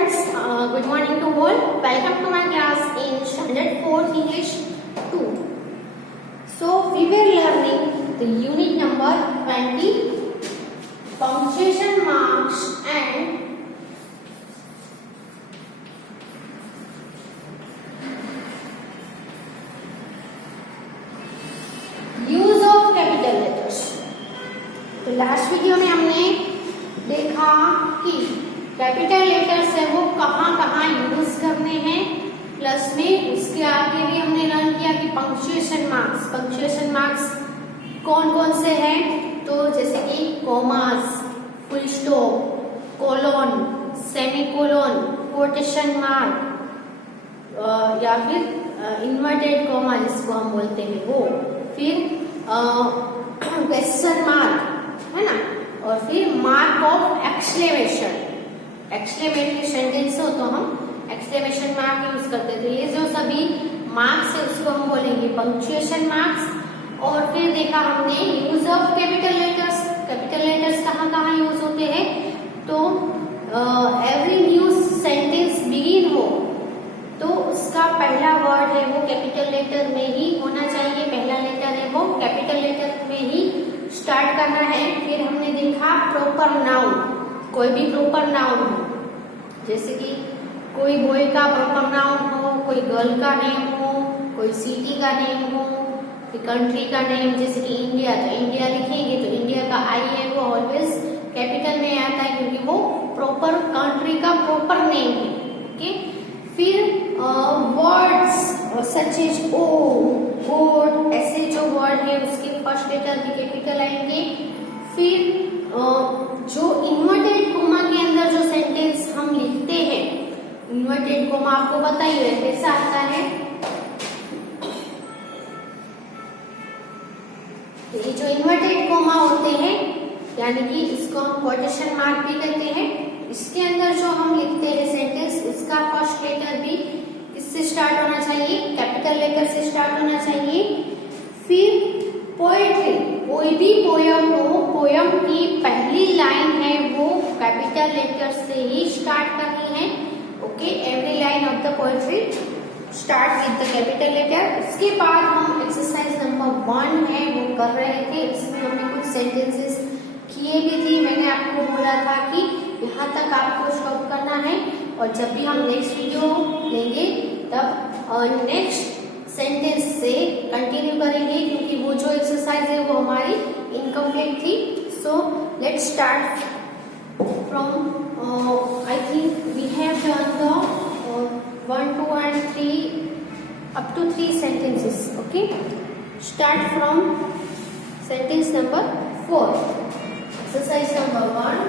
students, good morning to all. Welcome to my class in Standard 4 English 2. So we were learning the unit number 20, punctuation marks and use of capital letters. तो last video में हमने देखा कि capital letters है वो कहाँ कहाँ use करने हैं, प्लस में उसके आगे भी हमने लर्न किया कि पंक्चुएशन मार्क्स कौन कौन से हैं, तो जैसे कि commas, full stop, colon, semicolon, quotation mark या फिर इन्वर्टेड कॉमा जिसको हम बोलते हैं वो, फिर क्वेश्चन मार्क है ना, और फिर मार्क ऑफ एक्सक्लेमेटरी सेंटेंस हो तो हम एक्सक्लेमेशन मार्क यूज करते थे। ये जो सभी मार्क्स है उसको हम बोलेंगे पंक्चुएशन मार्क्स। और फिर देखा हमने यूज ऑफ कैपिटल लेटर्स कहाँ कहाँ यूज होते हैं, तो एवरी न्यू सेंटेंस बिगिन हो तो उसका पहला वर्ड है वो कैपिटल लेटर में ही होना चाहिए, पहला लेटर है वो कैपिटल लेटर में ही स्टार्ट करना है। फिर हमने देखा प्रॉपर नाउन, कोई भी प्रॉपर नाउन हो, जैसे कि कोई बॉय का प्रॉपर नाउन हो, कोई गर्ल का नेम हो, कोई सिटी का नेम हो, कोई कंट्री का नेम, जैसे कि इंडिया, तो इंडिया लिखेंगे तो इंडिया का आई है वो ऑलवेज कैपिटल में आता है क्योंकि वो प्रॉपर कंट्री का प्रॉपर नेम है। ओके, फिर वर्ड्स सच एज ओ, गॉड, ऐसे जो वर्ड है उसके फर्स्ट लेटर भी कैपिटल आएंगे। फिर जो इन्वर्टेड कोमा के अंदर जो सेंटेंस हम लिखते हैं, इन्वर्टेड कोमा आपको बताइए कैसा आता है, ये जो इन्वर्टेड कोमा होते हैं यानी कि इसको हम कोटेशन मार्क भी कहते हैं, इसके अंदर जो हम लिखते हैं सेंटेंस उसका फर्स्ट लेटर भी किससे स्टार्ट होना चाहिए, कैपिटल लेटर से स्टार्ट होना चाहिए। फिर पोएट्री, कोई भी पोयम हो, पोयम की पहली लाइन है वो कैपिटल लेटर से ही स्टार्ट करनी है। Okay, every line of the poetry start with the capital letter. उसके बाद हम एक्सरसाइज नंबर 1 है वो कर रहे थे, इसमें हमने कुछ सेंटेंसेस किए भी थी। मैंने आपको बोला था कि यहाँ तक आपको स्टॉप करना है और जब भी हम नेक्स्ट वीडियो लेंगे तब नेक्स्ट सेंटेंस से कंटिन्यू करेंगे क्योंकि वो जो एक्सरसाइज है वो हमारी इनकम्प्लीट थी। So let's start from I think we have done the 1, 2 and 3 up to 3 sentences. Okay, start from sentence number 4. Exercise number 1,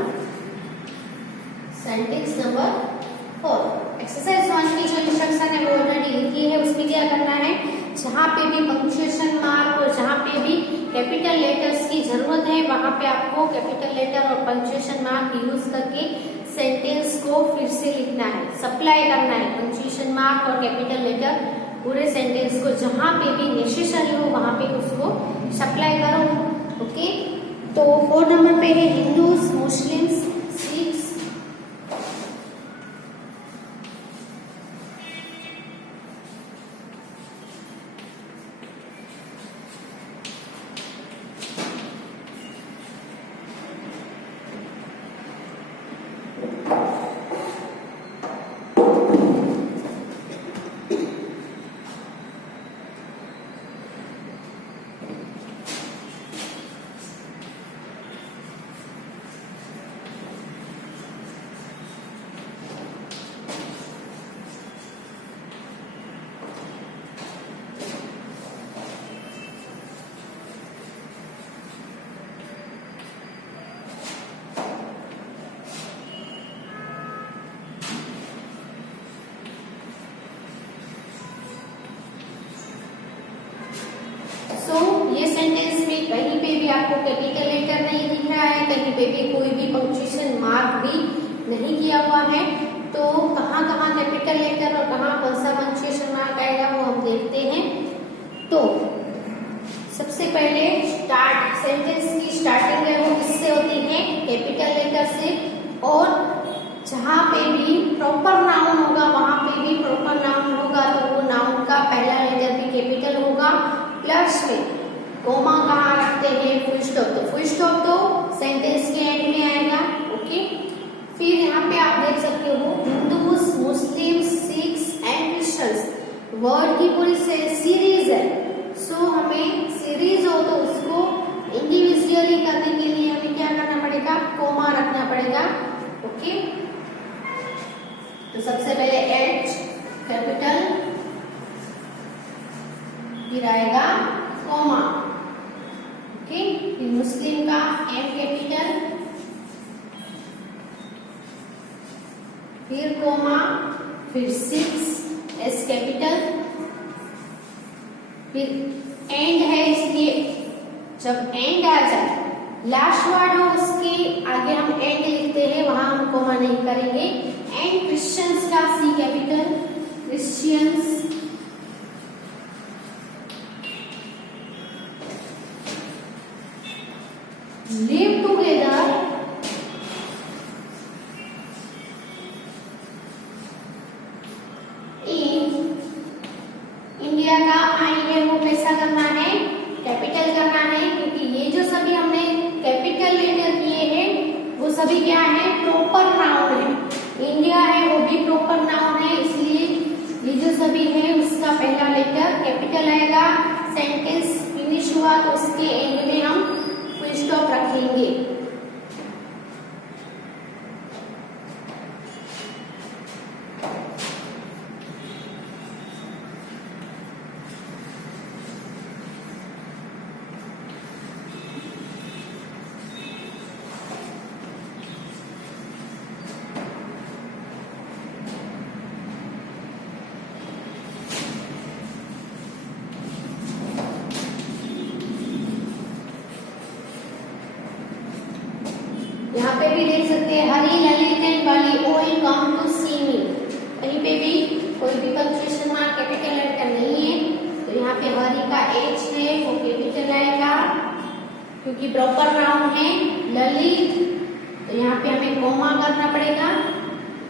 sentence number 4. Exercise 1 की जो इंस्ट्रक्शन है वो ऑलरेडी लिखी है, उसमें क्या करना है, जहाँ पे भी पंक्चुएशन मार्क और जहाँ पे भी कैपिटल लेटर्स की जरूरत है वहाँ पे आपको कैपिटल लेटर और पंक्चुएशन मार्क यूज करके सेंटेंस को फिर से लिखना है, सप्लाई करना है पंक्चुएशन मार्क और कैपिटल लेटर पूरे सेंटेंस को, जहाँ पे भी नेसेसरी हो वहाँ पे उसको सप्लाई करो। ओके, तो 4 नंबर पे है हिंदूज, मुस्लिम्स, सिख्स, ये सेंटेंस में कहीं पे भी आपको कैपिटल लेटर नहीं दिख रहा है, कहीं पे भी कोई भी पंक्चुएशन मार्क भी नहीं किया हुआ है, तो कहाँ कहाँ कैपिटल लेटर और कहाँ कौन सा पंक्चुएशन मार्क आएगा वो हम देखते हैं। तो सबसे पहले स्टार्ट, सेंटेंस की स्टार्टिंग है वो किससे होती है, कैपिटल लेटर से, और जहाँ पे भी प्रॉपर नाउन होगा वहां पे भी प्रॉपर नाउन होगा तो वो नाउन का पहला लेटर भी कैपिटल होगा। प्लस में कोमा कहाँ रखते हैं, फुल स्टॉप, तो फुल स्टॉप तो सेंटेंस के एंड में आएगा। ओके, फिर यहाँ पे आप देख सकते हो Hindus, Muslim, Sikhs and Christians, word की पूरी सीरीज है। सो हमें सीरीज हो तो उसको इंडिविजुअली करने के लिए हमें क्या करना पड़ेगा, कोमा रखना पड़ेगा। ओके, तो सबसे पहले एच कैपिटल, फिर आएगा कोमा। ओके, फिर मुस्लिम का एम कैपिटल, फिर कोमा, फिर सिक्स एस कैपिटल, फिर एंड है इसलिए जब एंड आ जाए लास्ट वर्ड हो उसके आगे हम एंड लिखते हैं, वहां हम कोमा नहीं करेंगे। एंड क्रिश्चियंस का C capital, Christians, live together, India का आई है वो कैसा करना है, कैपिटल करना है, क्योंकि ये जो सभी हमने कैपिटल लेटर किए हैं वो सभी क्या है, प्रॉपर नाउन है। इंडिया है वो भी प्रॉपर नाउन है, इसलिए ये जो सभी है उसका पहला लेटर कैपिटल आएगा। सेंटेंस फिनिश हुआ तो उसके एंड में हम फुल स्टॉप रखेंगे। यहाँ पे भी देख सकते हैं Hari, Lalit and Bali all come to see me, कहीं पे भी कोई भी पंक्चुएशन मार्क कैपिटल लेटर नहीं है, तो यहाँ पे हरी का एच है वो कैपिटल आएगा क्योंकि प्रॉपर नाउन है। ललित, तो यहाँ पे हमें कोमा करना पड़ेगा।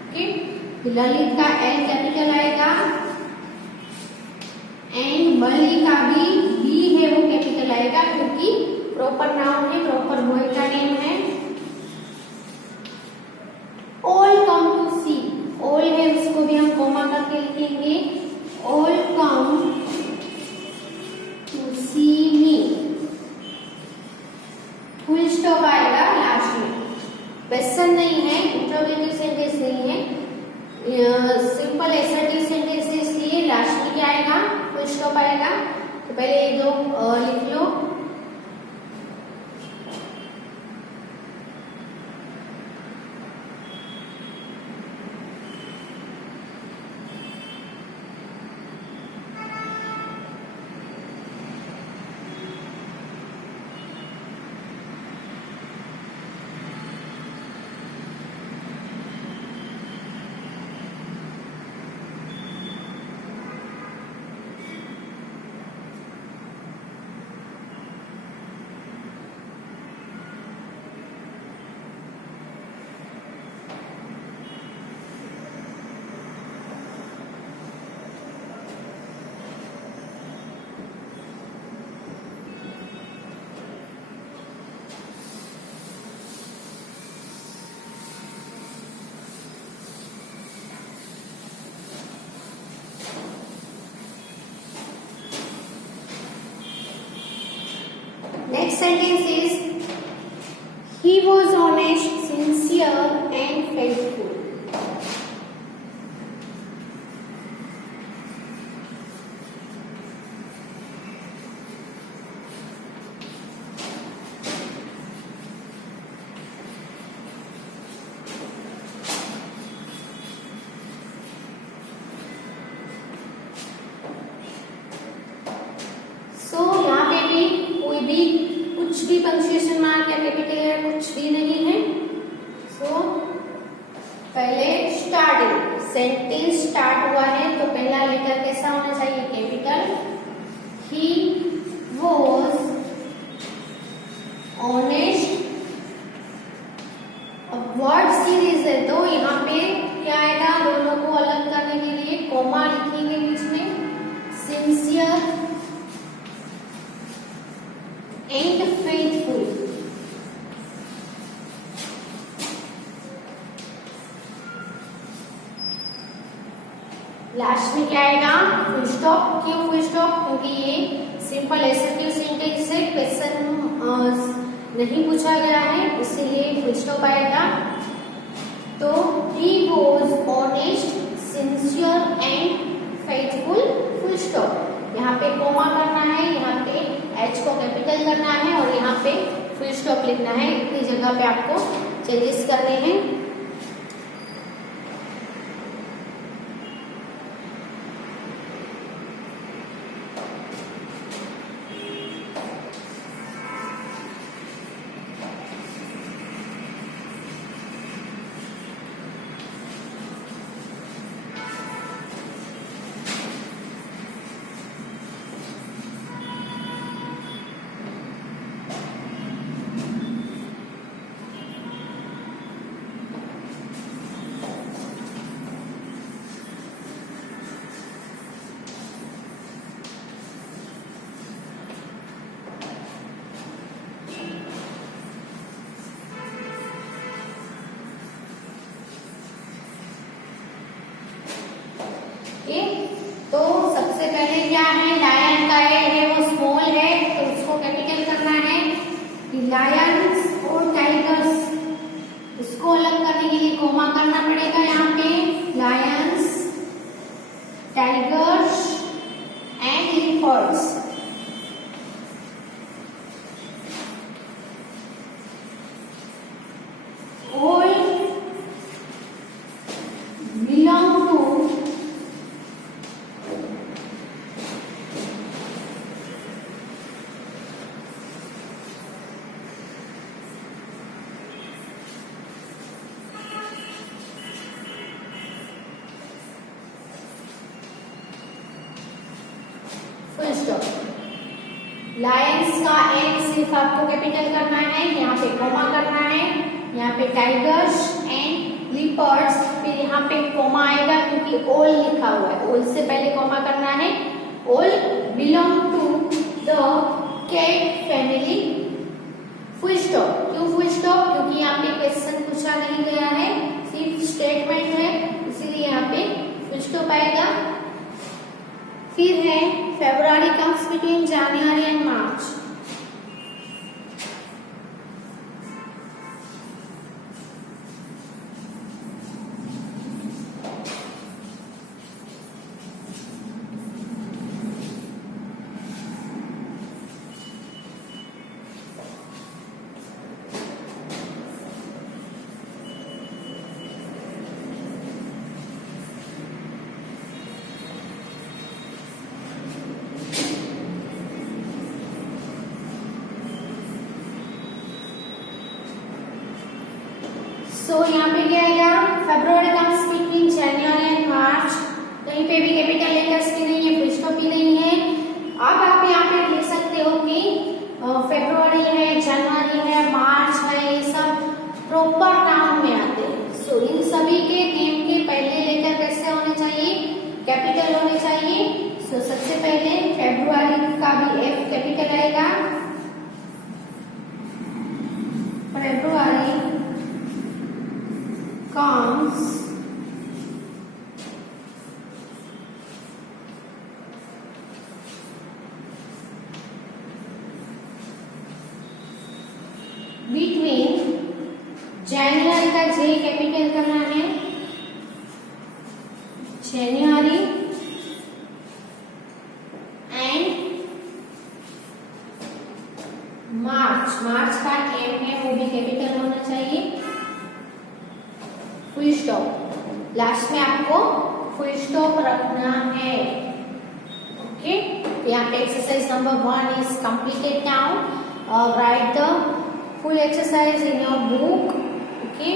ओके, ललित का एल कैपिटल आएगा एंड बली का भी बी है वो कैपिटल आएगा क्योंकि प्रॉपर नाउन है, प्रॉपर बॉय का नेम है। All come to see, all है उसको भी हम कोमा करके लिखेंगे, all come to see me, full stop आएगा लास्ट में। क्वेश्चन नहीं है, इंट्रोगेटिव सेंटेंस नहीं है, सिंपल एसर्टिव सेंटेंस है, इसलिए लास्ट में क्या आएगा, फुल स्टॉप आएगा। तो पहले ये दो लिख लो। Next sentence is, he was honest, sincere and faithful. So यहाँ पे भी कोई भी कुछ भी पंक्चुएशन मार्क या कैपिटल या कुछ भी नहीं है। सो पहले स्टार्टिंग, सेंटेंस स्टार्ट हुआ है तो पहला लेटर कैसा होना चाहिए, कैपिटल। ही वॉज ऑनेस्ट, अब वर्ड सीरीज है तो यहाँ पे क्या आएगा, लास्ट में क्या आएगा? Full stop. क्यों फुल स्टॉप? क्योंकि ये सिंपल एसर्टिव सेंटेंस से क्वेश्चन नहीं पूछा गया है, इसीलिए फुल स्टॉप आएगा। तो he was honest, sincere and faithful, full stop. यहाँ पे कोमा करना है, यहाँ पे एच को कैपिटल करना है और यहाँ पे फुल स्टॉप लिखना है। इतनी जगह पे आपको चेंजेस करने हैं। तो सबसे पहले क्या है? लायन का है वो स्मॉल है, तो उसको कैपिटल करना है। लायंस और टाइगर्स, इसको अलग करने के लिए कोमा करना पड़ेगा यहाँ पे। Lions, tigers and leopards. All belong to full stop. Lions का एन सिर्फ आपको कैपिटल करना है, यहाँ पे कोमा करना है। यहाँ पे टाइगर्स एंड लिपर्ड्स, फिर यहाँ पे कोमा आएगा क्योंकि ऑल लिखा हुआ है, ऑल से पहले कोमा करना है। All belong to the cat family, full stop. क्यों फुल स्टॉप? क्योंकि यहाँ पे क्वेश्चन पूछा नहीं गया है, सिर्फ स्टेटमेंट है, इसीलिए यहाँ पे फुल स्टॉप आएगा। फिर है February comes between January and March. सो यहाँ पे क्या आएगा? February comes between January and March. कहीं पे भी कैपिटल लेटर्स की नहीं है, फुल स्टॉप भी नहीं है। अब आप यहाँ पे लिख सकते हो कि फेब्रुअरी है, जनवरी है, मार्च है, ये सब प्रॉपर नाउन में आते हैं। सो इन सभी के नेम के पहले लेटर कैसे होने चाहिए? कैपिटल होने चाहिए। सो सबसे पहले फेब्रुअरी का भी एफ कैपिटल आएगा। फेब्रुअरी comes between, जनवरी का जे कैपिटल करना है, जनवरी एंड मार्च, मार्च का एम है वो भी कैपिटल होना चाहिए। फुल स्टॉप, लास्ट में आपको फुल स्टॉप रखना है। ओके, यहाँ पे exercise number 1 is completed now. Right the full exercise in your book. Okay,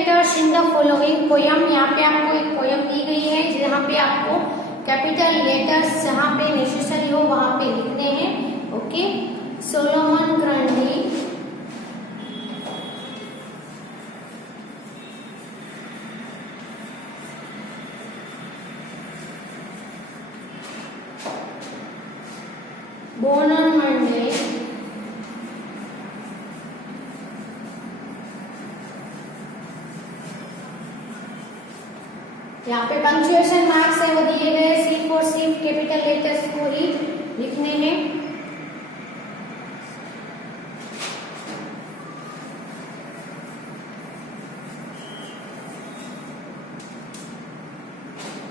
letters in the following poem. यहाँ पे आपको एक पोयम दी गई है जहाँ पे आपको कैपिटल लेटर्स जहाँ पे नेसेसरी हो वहां पे लिखने हैं। Okay, Solomon Grundy born on Monday, यहाँ पे पंक्चुएशन मार्क्स है वो दिए गए, सिर्फ और सिर्फ कैपिटल लेटर्स को ही लिखने हैं।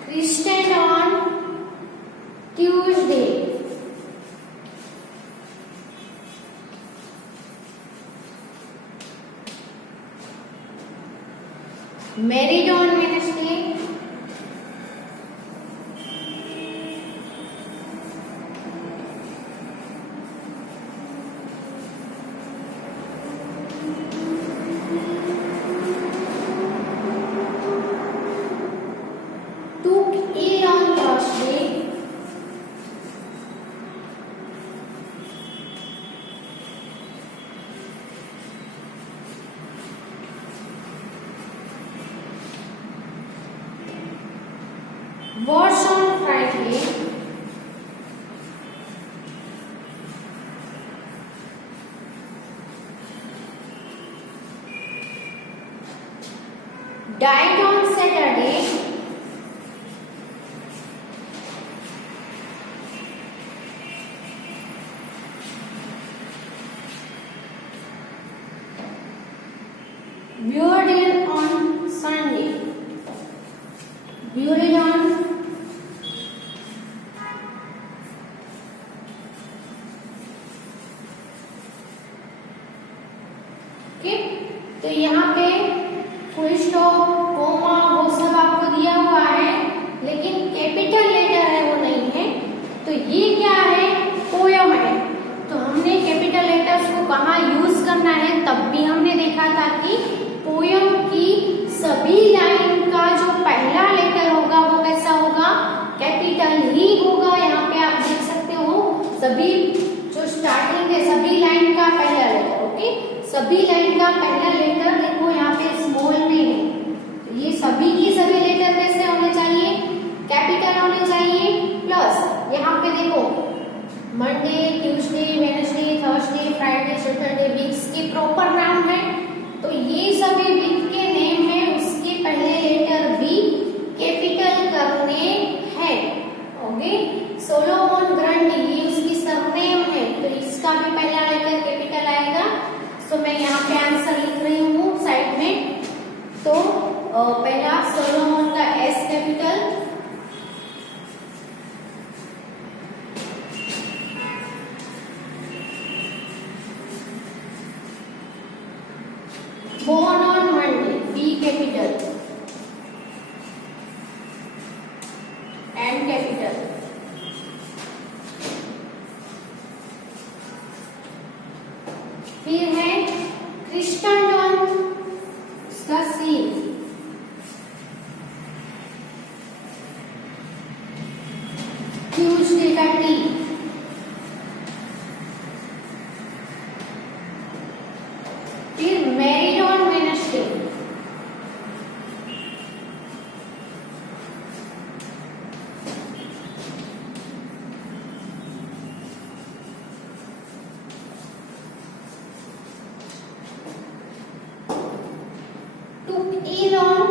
Christened on Tuesday, married on Wednesday, took ill on Thursday, was on Friday, died on Saturday, buried on Sunday, buried on okay. तो यहाँ पे फुल स्टॉप कोमा वो सब आपको दिया हुआ है, लेकिन कैपिटल लेटर है वो नहीं है। तो ये क्या है, पोयम है। तो हमने कैपिटल लेटर्स को कहाँ यूज करना है, तब भी हमने देखा था कि पोयम की सभी लाइन का जो पहला लेटर होगा वो कैसा होगा, कैपिटल ही होगा। यहाँ पे आप देख सकते हो सभी जो स्टार्टिंग है सभी लाइन का पहला लेटर। ओके, सभी लाइन का पहला लेटर देखो यहाँ पे स्मॉल में है। ये सभी की सभी लेटर कैसे होने चाहिए, कैपिटल होने चाहिए। प्लस यहाँ पे देखो Monday, Tuesday, Wednesday, Thursday, Friday, Saturday weeks के प्रॉपर नाम है। तो ये सभी वीक के नेम है, उसके पहले लेटर भी कैपिटल करने हैं। ओके, सोलोमन ग्रंडी ये उसकी सरनेम है, तो इसका भी पहला लेटर कैपिटल आएगा। तो मैं यहाँ पे आंसर लिख रही हूँ साइड में। तो पहला सोलोमन का S capital, born on Monday B capital, N capital, फिर है क्रिस्टन उसका सी, ट्यूसडे का टी, फिर married on Wednesday, took ill on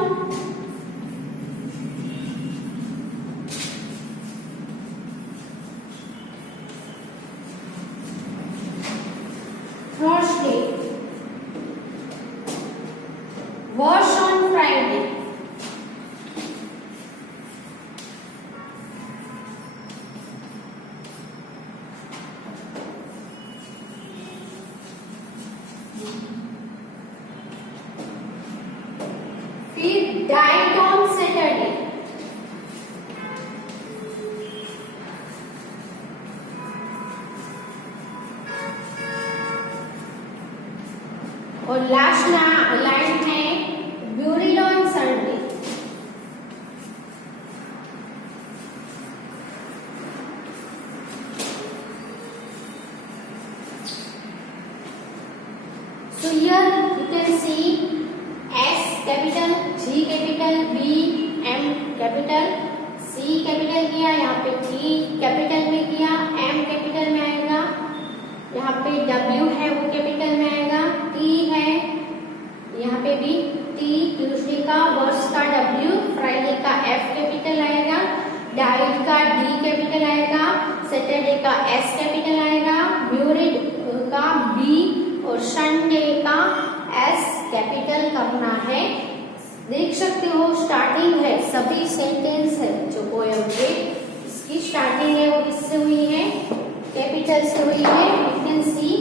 B M capital, C capital किया, यहाँ पे टी कैपिटल में किया, एम कैपिटल में आएगा, यहाँ पे डब्ल्यू है वो कैपिटल में आएगा, टी है यहाँ पे भी टी, ट्यूसडे का वर्स का डब्ल्यू, फ्राइडे का एफ कैपिटल आएगा, डाइट का डी कैपिटल आएगा, सैटरडे का एस कैपिटल आएगा, म्यूरिड का बी और संडे का एस कैपिटल करना है। देख सकते हो स्टार्टिंग है, सभी सेंटेंस है जो पोएम के, इसकी स्टार्टिंग है वो किससे हुई है, कैपिटल से हुई है। You can see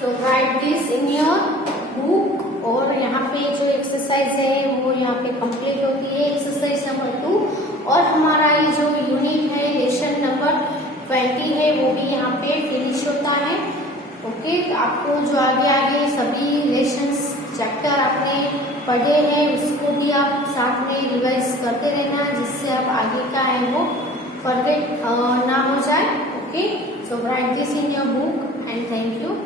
So write this in your book। और यहाँ पे जो एक्सरसाइज है वो यहाँ पे कंप्लीट होती है, एक्सरसाइज नंबर 2। और हमारा ये जो यूनिट है लेसन नंबर 20 है वो भी यहाँ पे फिनिश होता है। ओके, आपको जो आगे आगे सभी लेसन्स चैप्टर आपने पढ़े हैं उसको भी आप साथ में रिवाइज करते रहना, जिससे आप आगे का है वो फॉरगेट ना हो जाए। Okay, so right this in your book and thank you.